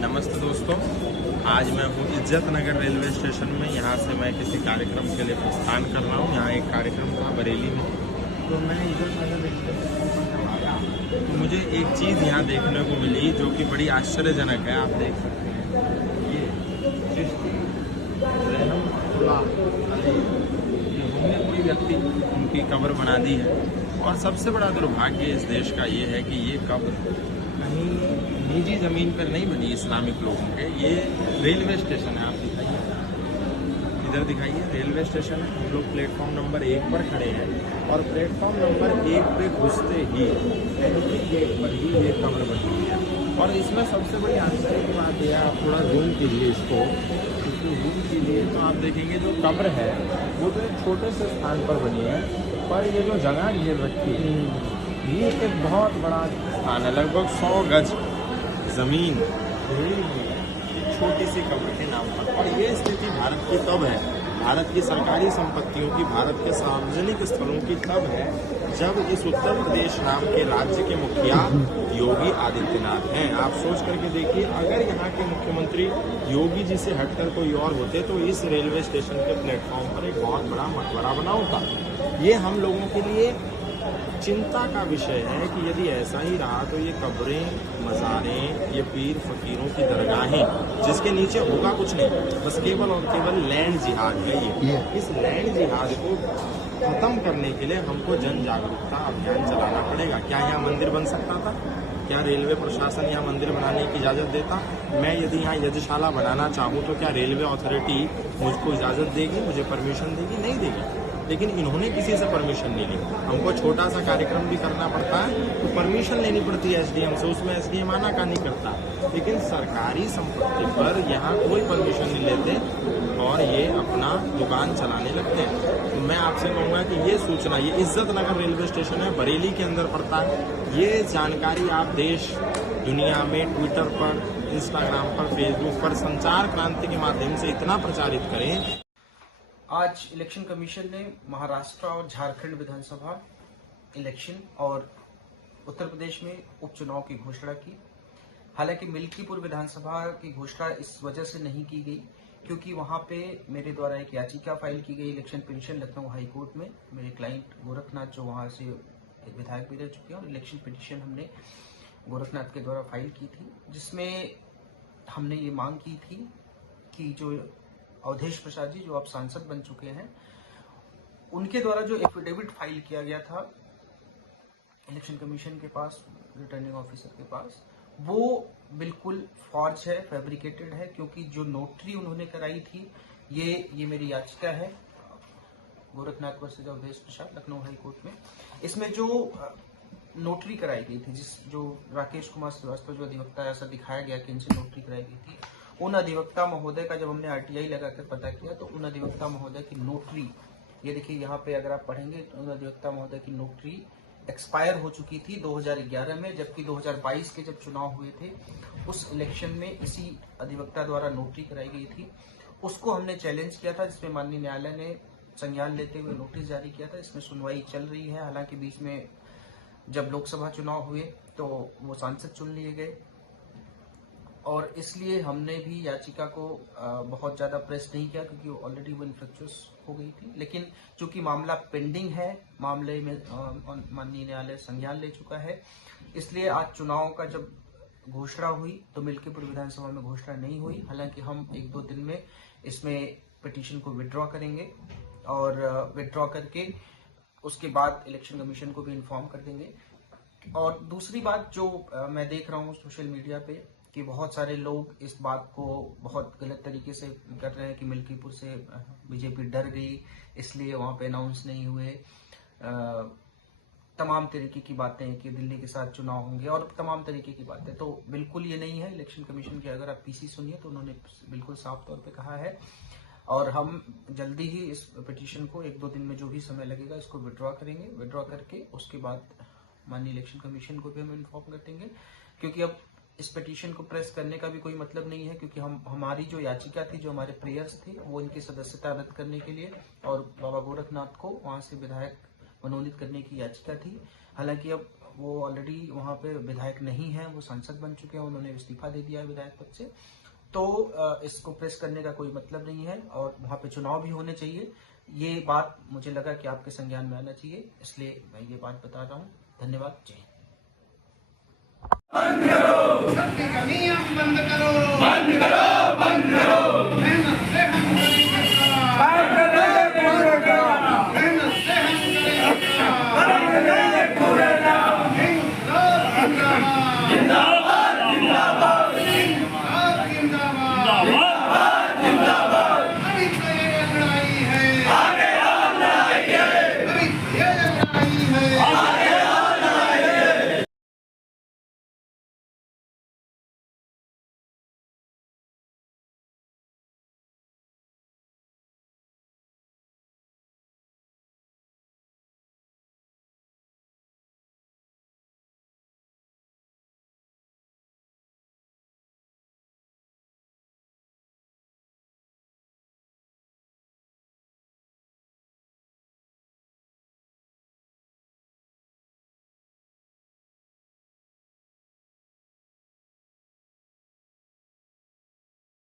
नमस्ते दोस्तों, आज मैं हूँ इज्जत नगर रेलवे स्टेशन में। यहाँ से मैं किसी कार्यक्रम के लिए प्रस्थान कर रहा हूँ। यहाँ एक कार्यक्रम था बरेली में, तो मैं इज्जत नगर रेलवे स्टेशन पर आया तो मुझे एक चीज़ यहाँ देखने को मिली जो कि बड़ी आश्चर्यजनक है। आप देख सकते हैं ये कोई व्यक्ति उनकी कब्र बना दी है। और सबसे बड़ा दुर्भाग्य इस देश का ये है कि ये कब्र कहीं निजी ज़मीन पर नहीं बनी इस्लामिक लोगों के। ये रेलवे स्टेशन है, आप दिखाइए, इधर दिखाइए, रेलवे स्टेशन है। हम लोग प्लेटफॉर्म नंबर 1 पर खड़े हैं और प्लेटफॉर्म नंबर 1 पे घुसते ही एंट्री गेट पर ही ये कब्र बनी हुई है। और इसमें सबसे बड़ी आश्चर्य की बात यह है, आप थोड़ा जूम कीजिए इसको जूम कीजिए तो आप देखेंगे जो कब्र है वो तो एक छोटे से स्थान पर बनी है, पर ये जो जगह घेर रखी है ये एक बहुत बड़ा स्थान है। लगभग 100 गज ज़मीन घेरी हुई है एक छोटी सी कब्र के नाम पर। और ये स्थिति भारत की तब है, भारत की सरकारी संपत्तियों की, भारत के सार्वजनिक स्थलों की तब है जब इस उत्तर प्रदेश नाम के राज्य के मुखिया योगी आदित्यनाथ हैं। आप सोच करके देखिए, अगर यहाँ के मुख्यमंत्री योगी जी से हटकर कोई और होते तो इस रेलवे स्टेशन के प्लेटफॉर्म पर एक बहुत बड़ा मकबरा बना होता। ये हम लोगों के लिए चिंता का विषय है कि यदि ऐसा ही रहा तो ये कब्रें, मज़ारें, ये पीर फकीरों की दरगाहें जिसके नीचे होगा कुछ नहीं, बस केवल और केवल लैंड जिहाद है ये। इस लैंड जिहाद को खत्म करने के लिए हमको जन जागरूकता अभियान चलाना पड़ेगा। क्या यहाँ मंदिर बन सकता था? क्या रेलवे प्रशासन यहाँ मंदिर बनाने की इजाज़त देता? मैं यदि यहाँ यज्ञशाला बनाना चाहूँ तो क्या रेलवे अथॉरिटी मुझको इजाज़त देगी, मुझे परमिशन देगी? नहीं देगी। लेकिन इन्होंने किसी से परमिशन नहीं ली। हमको छोटा सा कार्यक्रम भी करना पड़ता है तो परमिशन लेनी पड़ती है एसडीएम से, उसमें एसडीएम आनाकानी करता। लेकिन सरकारी संपत्ति पर यहाँ कोई परमिशन नहीं लेते और ये अपना दुकान चलाने लगते हैं। तो मैं आपसे कहूँगा कि ये सूचना, ये इज्जत नगर रेलवे स्टेशन है, बरेली के अंदर पड़ता है। ये जानकारी आप देश दुनिया में ट्विटर पर, इंस्टाग्राम पर, फेसबुक पर संचार क्रांति के माध्यम से इतना प्रचारित करें। आज इलेक्शन कमीशन ने महाराष्ट्र और झारखंड विधानसभा इलेक्शन और उत्तर प्रदेश में उपचुनाव की घोषणा की। हालांकि मिल्कीपुर विधानसभा की घोषणा इस वजह से नहीं की गई क्योंकि वहां पे मेरे द्वारा एक याचिका फाइल की गई election petition Lucknow high court में। मेरे क्लाइंट गोरखनाथ जो वहां से विधायक भी रह चुके हैं, और इलेक्शन पिटीशन हमने गोरखनाथ के द्वारा फाइल की थी, जिसमें हमने ये मांग की थी कि जो अवधेश प्रसाद जी जो अब सांसद बन चुके हैं, उनके द्वारा जो एफिडेविट फाइल किया गया था इलेक्शन कमीशन के पास, रिटर्निंग ऑफिसर के पास, वो बिल्कुल फॉर्ज है, फैब्रिकेटेड है। क्योंकि जो नोटरी उन्होंने कराई थी, ये मेरी याचिका है Gorakhnath versus Awadhesh Prasad Lucknow high court में। इसमें जो नोटरी कराई गई थी, जो राकेश कुमार श्रीवास्तव जो अधिवक्ता, ऐसा दिखाया गया कि इनसे नोटरी कराई गई थी, उन अधिवक्ता महोदय का जब हमने आरटीआई लगाकर पता किया तो उन अधिवक्ता महोदय की नोटरी, ये देखिए यहाँ पे अगर आप पढ़ेंगे तो उन अधिवक्ता महोदय की नोटरी एक्सपायर हो चुकी थी 2011 में, जबकि 2022 के जब चुनाव हुए थे उस इलेक्शन में इसी अधिवक्ता द्वारा नोटरी कराई गई थी। उसको हमने चैलेंज किया था, जिसमें माननीय न्यायालय ने संज्ञान लेते हुए नोटिस जारी किया था। इसमें सुनवाई चल रही है। हालांकि बीच में जब लोकसभा चुनाव हुए तो वो सांसद चुन लिए गए और इसलिए हमने भी याचिका को बहुत ज़्यादा प्रेस नहीं किया क्योंकि ऑलरेडी वो इन्फ्लेक्चुअस हो गई थी। लेकिन चूंकि मामला पेंडिंग है, मामले में माननीय न्यायालय संज्ञान ले चुका है, इसलिए आज चुनाव का जब घोषणा हुई तो मिल्कीपुर विधानसभा में घोषणा नहीं हुई। हालांकि हम 1-2 दिन में इसमें पिटीशन को विड्रॉ करेंगे और विड्रॉ करके उसके बाद इलेक्शन कमीशन को भी इन्फॉर्म कर देंगे। और दूसरी बात जो मैं देख रहा हूँ सोशल मीडिया पे कि बहुत सारे लोग इस बात को बहुत गलत तरीके से कर रहे हैं कि मिल्कीपुर से बीजेपी डर गई इसलिए वहां पे अनाउंस नहीं हुए, तमाम तरीके की बातें कि दिल्ली के साथ चुनाव होंगे और तमाम तरीके की बातें। तो बिल्कुल ये नहीं है। इलेक्शन कमीशन की अगर आप पीसी सुनिए तो उन्होंने बिल्कुल साफ तौर पे कहा है और हम जल्दी ही इस पिटीशन को 1-2 दिन में जो भी समय लगेगा इसको विड्रॉ करेंगे। विड्रॉ करके उसके बाद माननीय इलेक्शन कमीशन को भी हम इन्फॉर्म कर देंगे, क्योंकि अब इस पिटीशन को प्रेस करने का भी कोई मतलब नहीं है, क्योंकि हमारी जो याचिका थी, जो हमारे प्रेयर्स थे, वो इनकी सदस्यता रद्द करने के लिए और बाबा गोरखनाथ को वहां से विधायक मनोनीत करने की याचिका थी। हालांकि अब वो ऑलरेडी वहां पे विधायक नहीं है, वो सांसद बन चुके हैं, उन्होंने इस्तीफा दे दिया है विधायक पद से। तो इसको प्रेस करने का कोई मतलब नहीं है और वहां पे चुनाव भी होने चाहिए। ये बात मुझे लगा कि आपके संज्ञान में आना चाहिए, इसलिए मैं ये बात बता रहा हूँ। धन्यवाद। जय हिंद। बंद करो, सत्य का नियम बंद करो, बंद करो, बंद करो।